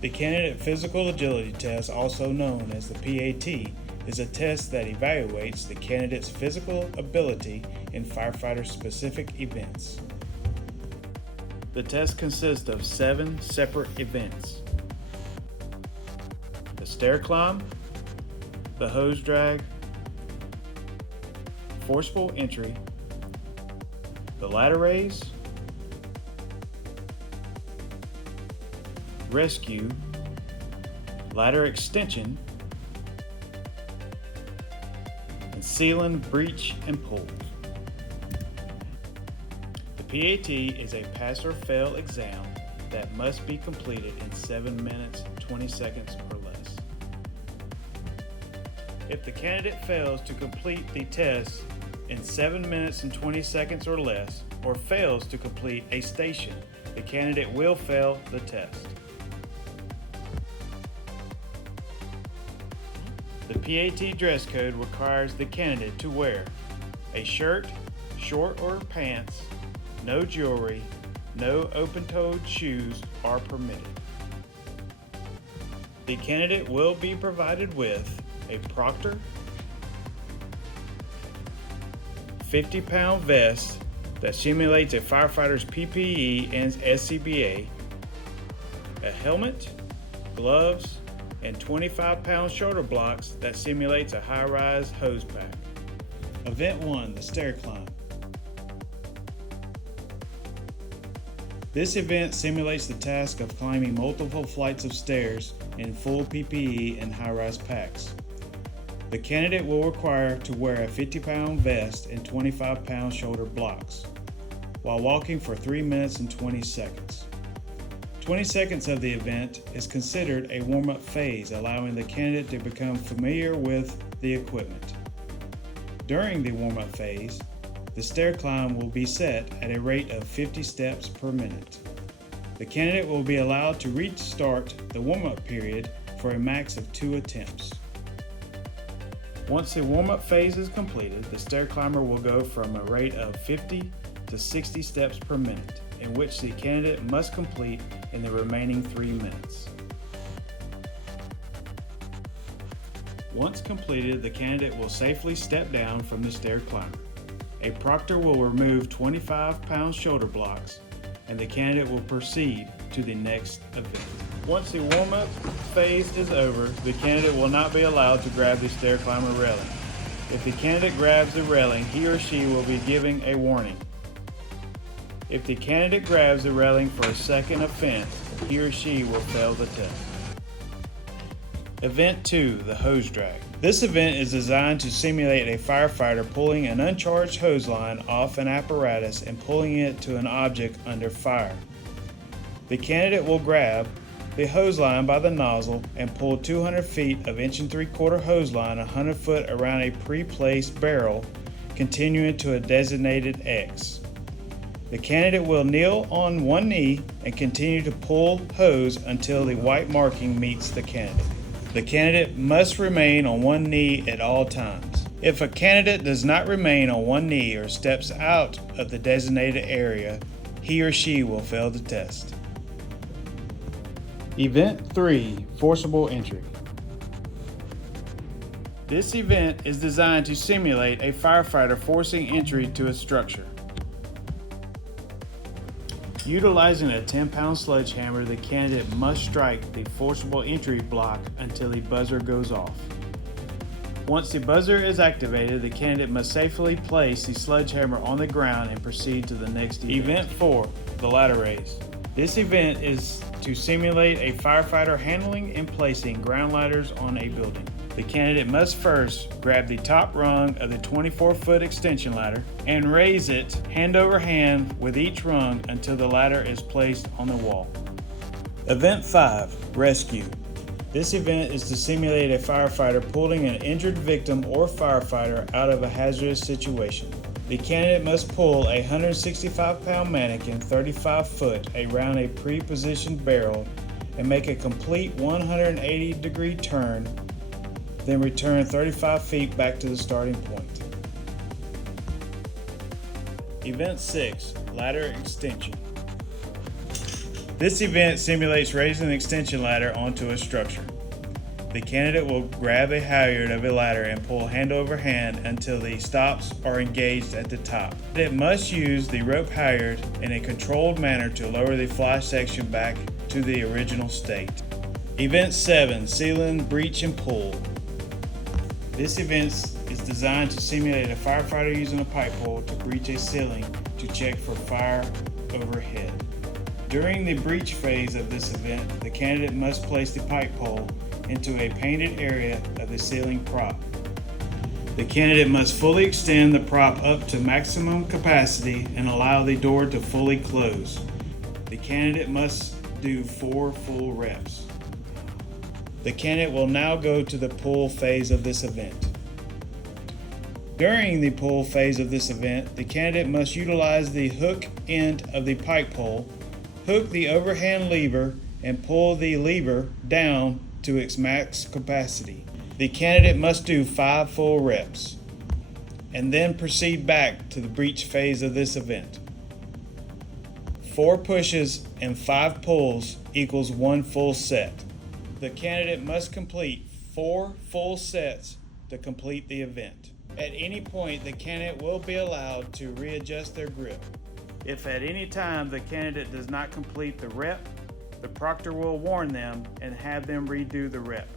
The Candidate Physical Agility Test, also known as the P.A.T, is a test that evaluates the candidate's physical ability in firefighter-specific events. The test consists of 7 separate events: the stair climb, the hose drag, forcible entry, the ladder raise, rescue, ladder extension, and ceiling breach and pull. The P.A.T is a pass or fail exam that must be completed in 7 minutes, 20 seconds or less. If the candidate fails to complete the test in 7 minutes and 20 seconds or less, or fails to complete a station, the candidate will fail the test. The P.A.T dress code requires the candidate to wear a shirt, short or pants, no jewelry, no open-toed shoes are permitted. The candidate will be provided with a proctor, 50-pound vest that simulates a firefighter's PPE and SCBA, a helmet, gloves, and 25-pound shoulder blocks that simulates a high-rise hose pack. Event 1, the stair climb. This event simulates the task of climbing multiple flights of stairs in full PPE and high-rise packs. The candidate will require to wear a 50-pound vest and 25-pound shoulder blocks while walking for 3 minutes and 20 seconds. 20 seconds of the event is considered a warm-up phase, allowing the candidate to become familiar with the equipment. During the warm-up phase, the stair climb will be set at a rate of 50 steps per minute. The candidate will be allowed to restart the warm-up period for a max of 2 attempts. Once the warm-up phase is completed, the stair climber will go from a rate of 50 to 60 steps per minute, in which the candidate must complete in the remaining 3 minutes. Once completed, the candidate will safely step down from the stair climber. A proctor will remove 25-pound shoulder blocks, and the candidate will proceed to the next event. Once the warm-up phase is over, the candidate will not be allowed to grab the stair climber railing. If the candidate grabs the railing, he or she will be giving a warning. If the candidate grabs the railing for a second offense, he or she will fail the test. Event 2, the hose drag. This event is designed to simulate a firefighter pulling an uncharged hose line off an apparatus and pulling it to an object under fire. The candidate will grab the hose line by the nozzle and pull 200 feet of 1 3/4 hose line 100 foot around a pre-placed barrel, continuing to a designated X. The candidate will kneel on one knee and continue to pull hose until the white marking meets the candidate. The candidate must remain on one knee at all times. If a candidate does not remain on one knee or steps out of the designated area, he or she will fail the test. Event 3, forcible entry. This event is designed to simulate a firefighter forcing entry to a structure. Utilizing a 10-pound sledgehammer, the candidate must strike the forcible entry block until the buzzer goes off. Once the buzzer is activated, the candidate must safely place the sledgehammer on the ground and proceed to the next event. Event 4, the ladder raise. This event is to simulate a firefighter handling and placing ground ladders on a building. The candidate must first grab the top rung of the 24-foot extension ladder and raise it hand over hand with each rung until the ladder is placed on the wall. Event 5, rescue. This event is to simulate a firefighter pulling an injured victim or firefighter out of a hazardous situation. The candidate must pull a 165-pound mannequin 35 foot around a pre-positioned barrel and make a complete 180-degree turn, then return 35 feet back to the starting point. Event 6, ladder extension. This event simulates raising an extension ladder onto a structure. The candidate will grab a halyard of a ladder and pull hand over hand until the stops are engaged at the top. It must use the rope halyard in a controlled manner to lower the fly section back to the original state. Event 7, Ceiling Breach and Pull. This event is designed to simulate a firefighter using a pipe pole to breach a ceiling to check for fire overhead. During the breach phase of this event, the candidate must place the pipe pole into a painted area of the ceiling prop. The candidate must fully extend the prop up to maximum capacity and allow the door to fully close. The candidate must do 4 full reps. The candidate will now go to the pull phase of this event. During the pull phase of this event, the candidate must utilize the hook end of the pipe pole, hook the overhand lever, and pull the lever down to its max capacity. The candidate must do 5 full reps and then proceed back to the breach phase of this event. 4 pushes and 5 pulls equals 1 full set. The candidate must complete 4 full sets to complete the event. At any point, the candidate will be allowed to readjust their grip. If at any time the candidate does not complete the rep, the proctor will warn them and have them redo the rep.